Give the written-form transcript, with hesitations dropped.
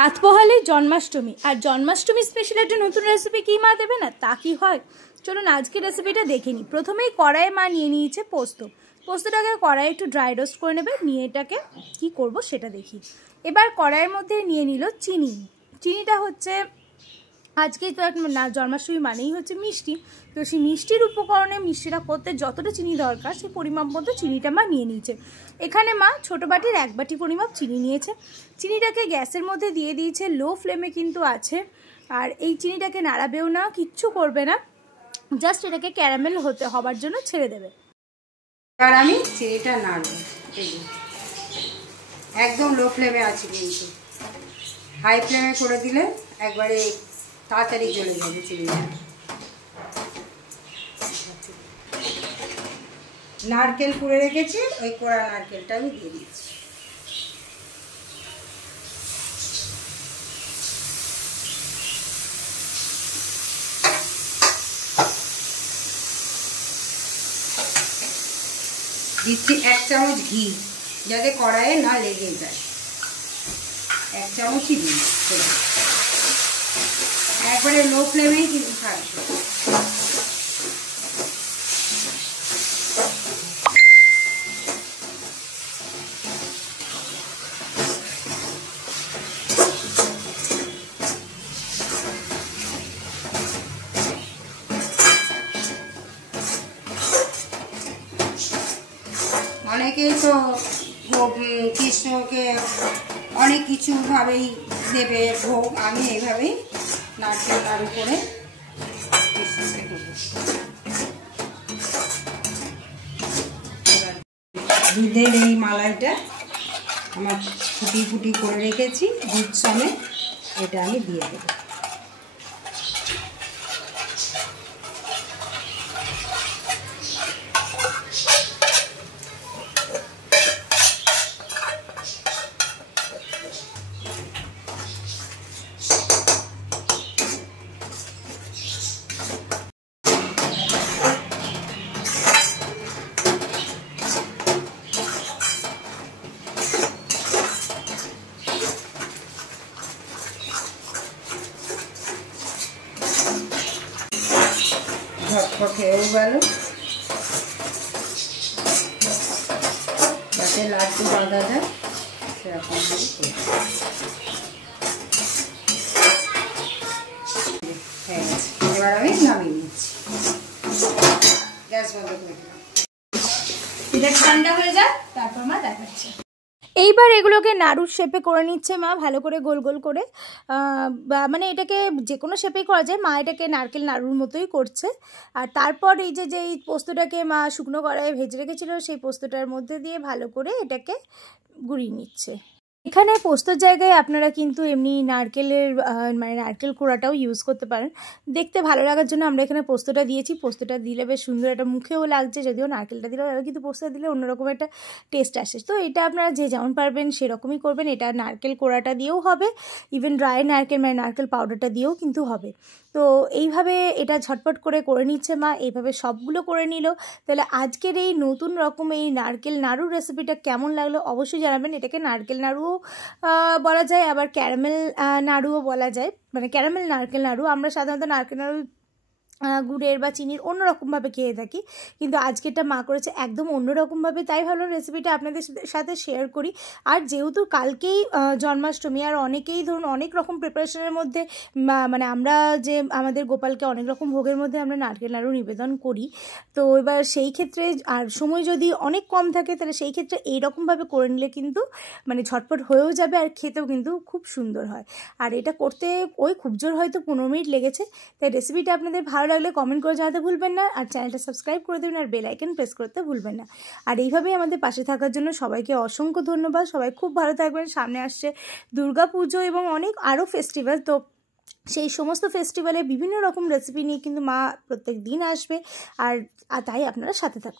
রাত পোহালে জন্মাষ্টমী, আর জন্মাষ্টমী স্পেশাল একটা নতুন রেসিপি কি মা দেবে না? তা কি হয়? চলুন আজকের রেসিপিটা দেখে নিই। প্রথমেই কড়াইয়ে মা নিয়ে নিয়েছে পোস্তটাকে কড়াইয়ে একটু ড্রাই রোস্ট করে নেবে। নিয়ে এটাকে কী করব সেটা দেখি। এবার কড়াইয়ের মধ্যে নিয়ে নিল চিনিটা হচ্ছে আজকে তো না, জন্মাষ্টমী মানেই হচ্ছে মিষ্টি, তো সেই মিষ্টির উপকরণে মিষ্টিটা করতে যতটা চিনি দরকার সেই পরিমাপ মতো চিনিটা মা নিয়ে নিয়েছে। এখানে মা ছোটো বাটির 1 বাটি পরিমাপ চিনি নিয়েছে। চিনিটাকে গ্যাসের মধ্যে দিয়ে দিয়েছে, লো ফ্লেমে কিন্তু আছে। আর এই চিনিটাকে নাড়াবেও না, কিচ্ছু করবে না, জাস্ট এটাকে ক্যারামেল হবার জন্য ছেড়ে দেবে। এবার আমি চিনিটা নাড়ব, একদম লো ফ্লেমে আছে, কিন্তু হাই ফ্লেমে করে দিলে একবারে তাড়াতাড়ি জ্বলে যাবে চিনিটা। নারকেল কুড়ে রেখেছি, ওই কোড়া নারকেলটা আমি দিয়ে দিচ্ছি। দিচ্ছি 1 চামচ ঘি, যাতে কড়াইয়ে না লেগে যায়। 1 চামচই দিই, একবারে লো ফ্লেমেই কিন্তু থাকবে। অনেকেই তো কৃষ্ণকে অনেক কিছুভাবেই দেবে ভোগ, আমি এইভাবেই নারকেল নাড়ু করে কৃষ্ণকে দেবো। দুধের এই মালাইটা আমার ফুটি করে রেখেছি, দুধ সমেত এটা আমি দিয়ে দেবো। ঝটপট হয়েও গেল, যাতে লাড্ডু বাঁধা যায় সেরকম হয়ে গেছে। এবার আমি নামিয়ে নিচ্ছি, গ্যাস বন্ধ করে দিলাম। এটা ঠান্ডা হয়ে যায়, তারপর মা দেখাচ্ছে। এইবার এগুলোকে নাড়ুর শেপে করে নিচ্ছে মা, ভালো করে গোল গোল করে। মানে এটাকে যে কোনো শেপেই করা যায়, মা এটাকে নারকেল নাড়ুর মতোই করছে। আর তারপর এই যে পোস্তটাকে মা শুকনো কড়াইয়ে ভেজে রেখেছিল, সেই পোস্তটার মধ্যে দিয়ে ভালো করে এটাকে গুঁড়িয়ে নিচ্ছে। এখানে পোস্তর জায়গায় আপনারা কিন্তু এমনি নারকেলের মানে নারকেল কোড়াটাও ইউজ করতে পারেন। দেখতে ভালো লাগার জন্য আমরা এখানে পোস্তটা দিয়েছি। পোস্তটা দিলে বেশ সুন্দর একটা মুখেও লাগছে, যদিও নারকেলটা দিলেও লাগে, কিন্তু পোস্তটা দিলে অন্যরকম একটা টেস্ট আসে। তো এটা আপনারা যে যেমন পারবেন সেরকমই করবেন। এটা নারকেল কোড়াটা দিয়েও হবে, ইভেন ড্রাই নারকেল মানে নারকেল পাউডারটা দিয়েও কিন্তু হবে। তো এইভাবে এটা ঝটপট করে নিচ্ছে মা, এইভাবে সবগুলো করে নিল। তাহলে আজকের এই নতুন রকম এই নারকেল নাড়ুর রেসিপিটা কেমন লাগলো অবশ্যই জানাবেন। এটাকে নারকেল নাড়ুও বলা যায়, আবার ক্যারামেল নাড়ুও বলা যায়, মানে ক্যারামেল নারকেল নাড়ু। আমরা সাধারণত নারকেল নাড়ু গুড়ের বা চিনির অন্যরকমভাবে খেয়ে থাকি, কিন্তু আজকেরটা মা করেছে একদম অন্যরকমভাবে, তাই ভালো রেসিপিটা আপনাদের সাথে শেয়ার করি। আর যেহেতু কালকেই জন্মাষ্টমী, আর অনেকেই ধরুন অনেক রকম প্রিপারেশনের মধ্যে মানে আমরা যে আমাদের গোপালকে অনেক রকম ভোগের মধ্যে আমরা নারকেল নাড়ু নিবেদন করি, তো এবার সেই ক্ষেত্রে আর সময় যদি অনেক কম থাকে, তাহলে সেই ক্ষেত্রে এইরকমভাবে করে নিলে কিন্তু মানে ঝটপট হয়েও যাবে, আর খেতেও কিন্তু খুব সুন্দর হয়। আর এটা করতে ওই খুব জোর হয়তো 15 মিনিট লেগেছে। তাই রেসিপিটা আপনাদের ভালো লাগলে কমেন্ট করে জানাতে ভুলবেন না, আর চ্যানেলটা সাবস্ক্রাইব করে দেবেন, আর বেল আইকন প্রেস করতে ভুলবেন না। আর এইভাবেই আমাদের পাশে থাকার জন্য সবাইকে অসংখ্য ধন্যবাদ। সবাই খুব ভালো থাকবেন। সামনে আসছে দুর্গাপুজো এবং অনেক আরও ফেস্টিভ্যাল, তো সেই সমস্ত ফেস্টিভ্যালে বিভিন্ন রকম রেসিপি নিয়ে কিন্তু মা প্রত্যেক দিন আসবে, আর তাই আপনারা সাথে থাকুন।